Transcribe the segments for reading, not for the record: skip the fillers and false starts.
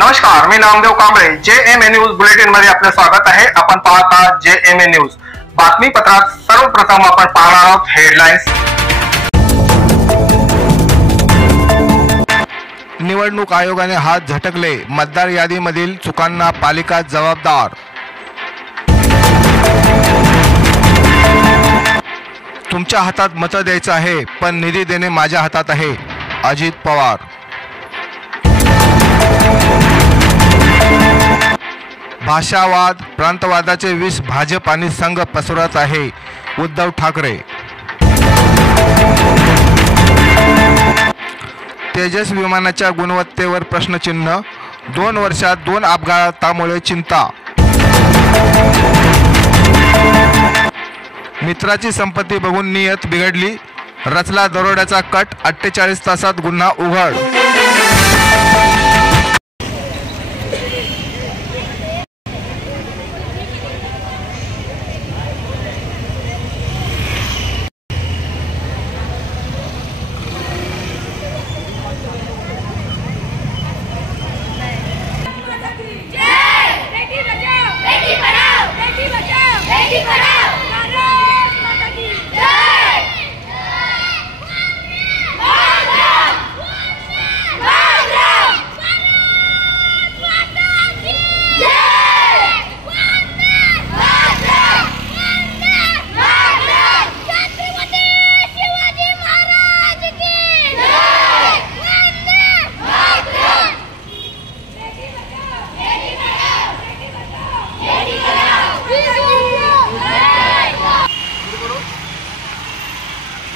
नमस्कार, मी Namdev Kamble. JMA news bulletin मध्ये आपले स्वागत आहे. आपण पाहत आहात JMA न्यूज. बातमीपत्रात सर्वप्रथम आपण पाहणार आहोत हेडलाईन्स. निवडणूक आयोगाने हात झटकले, मतदार यादीमधील चुकांना पालिका जबाबदार. तुमच्या हातात मत द्यायचं आहे, पण निधी देणे माझ्या हातात आहे, अजित पवार. भाषावाद, प्रांतवादाचे विष भाजप आणि संघ पसरवत आहे, उद्धव ठाकरे. तेजस विमानाच्या गुणवत्तेवर प्रश्नचिन्ह, 2 वर्षात 2 अपघातामुळे चिंता. मित्राची संपत्ती बघून नियत बिघडली, रचला दरोड्याचा कट, 48 तासात गुन्हा उघड.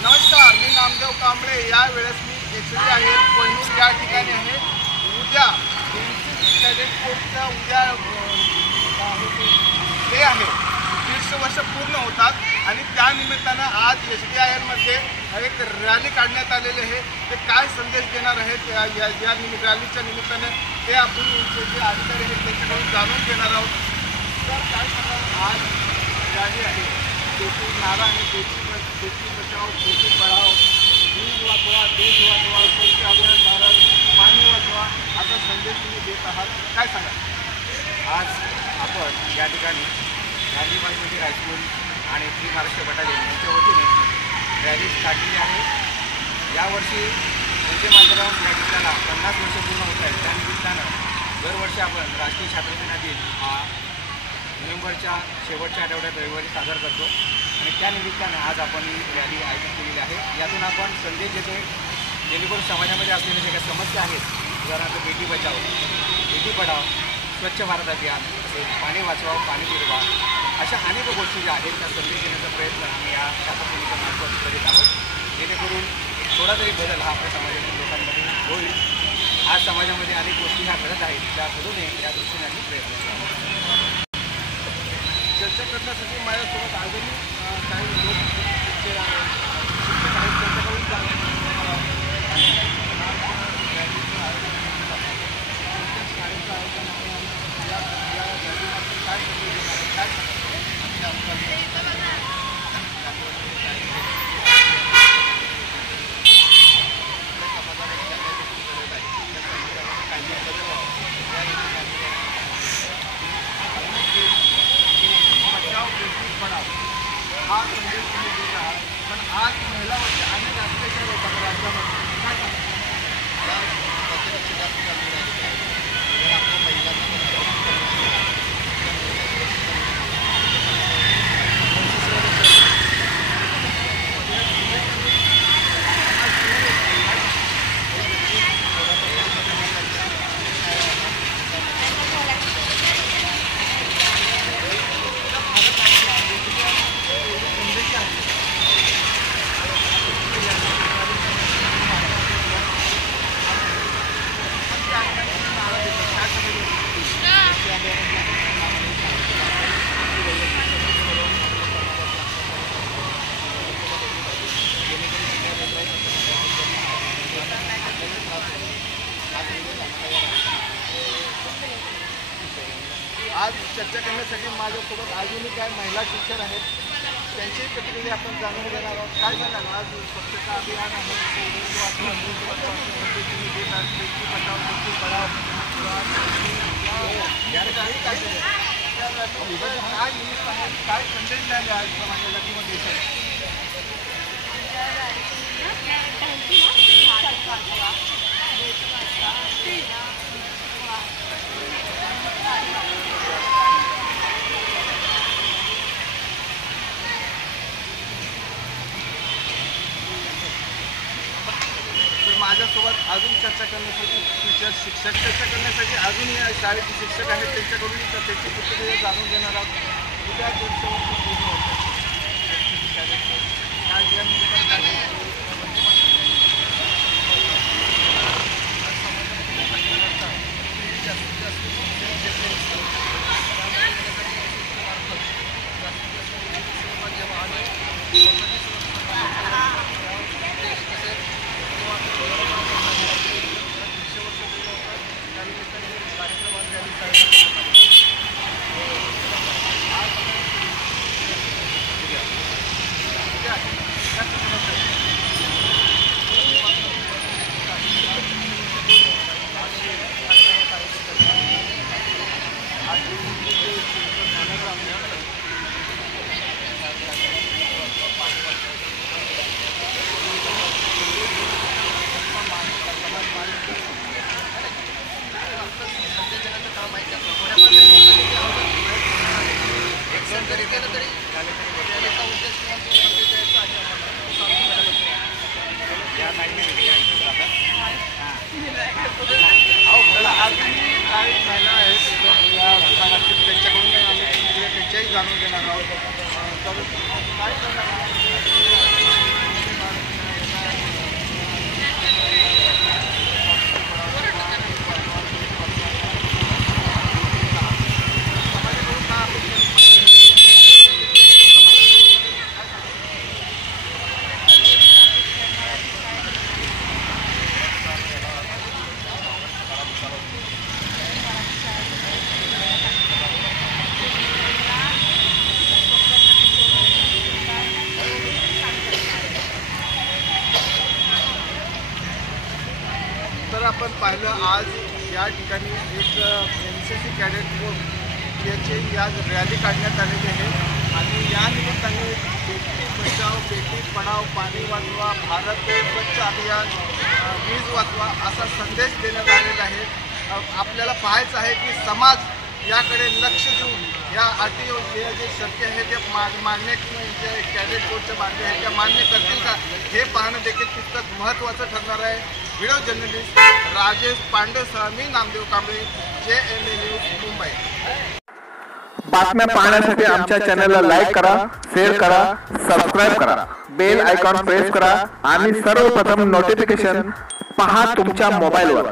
नमस्कार, मी नामदेव कांबळे. यावेळेस मी एचडी आहे, कोहिनूर या ठिकाणी आहे. उद्या एनसीसी कॅडेट कोर्सचा उद्या ते आहे, 150 वर्ष पूर्ण होतात आणि त्यानिमित्तानं आज SDIL एक रॅली काढण्यात आलेली आहे. ते काय संदेश देणार आहेत या रॅलीच्या निमित्तानं ते आपण जे अधिकारी आहेत त्यांच्याकडून जाणून घेणार आहोत. तर काय सांगा, आज रॅली आहे, बेटी नारा आणि बेटी बचाओ बेटी पढाओ, वीज वाचवा देश वाचवा, स्वच्छ अभियान भारत, पाणी वाचवा, असा संदेश तुम्ही देत आहात. काय सांगा? आज आपण या ठिकाणी गांधी बायोलॉजी हायस्कूल आणि श्री महाराष्ट्र बटालियन यांच्या वतीने रॅली काढलेली आहे. यावर्षी वंदे मातरम या गीताला 50 वर्ष पूर्ण होत आहेत. त्यानिमित्तानं दरवर्षी आपण राष्ट्रीय छात्र दिना दिन हा नोव्हेंबरच्या शेवटच्या आठवड्यात रविवारी साजरा करतो आणि त्यानिमित्तानं आज आपण ही रॅली आयोजित केलेली आहे. यातून आपण संदेश देतो जेणेकरून समाजामध्ये असलेल्या ज्या काही समस्या आहेत, उदाहरणार्थ बेटी बचाव बेटी पढाव, स्वच्छ भारत अभियान, तसेच पाणी वाचवा पाणी जिरवा, अशा अनेक गोष्टी ज्या आहेत त्या संदेश देण्याचा प्रयत्न आम्ही या छात्रसेनेच्या मार्फत करीत आहोत, जेणेकरून थोडा तरी बदल हा आपल्या समाजातील लोकांमध्ये होईल. आज समाजामध्ये अनेक गोष्टी ह्या घडत आहेत, त्या घडू नये या दृष्टीने आम्ही प्रयत्न करतो. चर्चा करण्यासाठी माझ्यासोबत अजूनही काही लोक शिक्षक आहेत, त्यांच्याकडून जाणून घेणार आहोत. शाळेचं आयोजन आहे, या रॅलीमार्फत काय संदेश देणार आहे, काय हा संदेश तुम्ही देत आहात. पण आज महिलावरती अनेक अत्याचार होतात राज्यामध्ये, काय आज चर्चा करण्यासाठी माझ्यासोबत अजूनही काय महिला शिक्षक आहेत, त्यांची प्रतिक्रिया आपण जाणून घेणार आहोत. काय सांगाल, आज स्वच्छता अभियान आहे, काय निमित्त आहे, काय संदेश द्यायला आज समाजाला किंवा देशाला? तर माझ्यासोबत अजून चर्चा करण्यासाठी टीचर शिक्षक चर्चा करण्यासाठी अजून या शाळेचे शिक्षक आहेत त्यांच्याकडून त्यांची पुस्तके जाणून घेणार आहोत. उद्या 200 वर्ष पूर्ण होतात. आज या निमित्ताने जास्तीत जास्त त्यांच्याही जाणून घेणार आहोत. तर काय करणार आपण पाहिलं आज या ठिकाणी एक NCC कॅडेट कोर्स याची आज रॅली काढण्यात आलेली आहे आणि या निमित्ताने बेटी बचाव बेटी पढाव पाणी वाचवा भारत स्वच्छ अभियान वीज वाचवा असा संदेश देण्यात आलेला आहे. आपल्याला पाहायचं आहे की समाज याकडे लक्ष देऊन या अटी जे शक्य आहे ते मान्य जे कॅडेट कोर्सच्या मागण्या आहेत त्या मान्य करतील का हे पाहणं देखील तितकंच महत्त्वाचं ठरणार आहे. व्हिडिओ जर्नलिस्ट राजेश पांडेसह मी नामदेव कांबळे, JMA न्यूज मुंबई. बातम्या पाहण्यासाठी आमच्या चॅनलला लाईक करा, शेअर करा, सबस्क्राईब करा, बेल आयकॉन प्रेस करा आणि सर्वप्रथम नोटिफिकेशन पहा तुमच्या मोबाईलवर.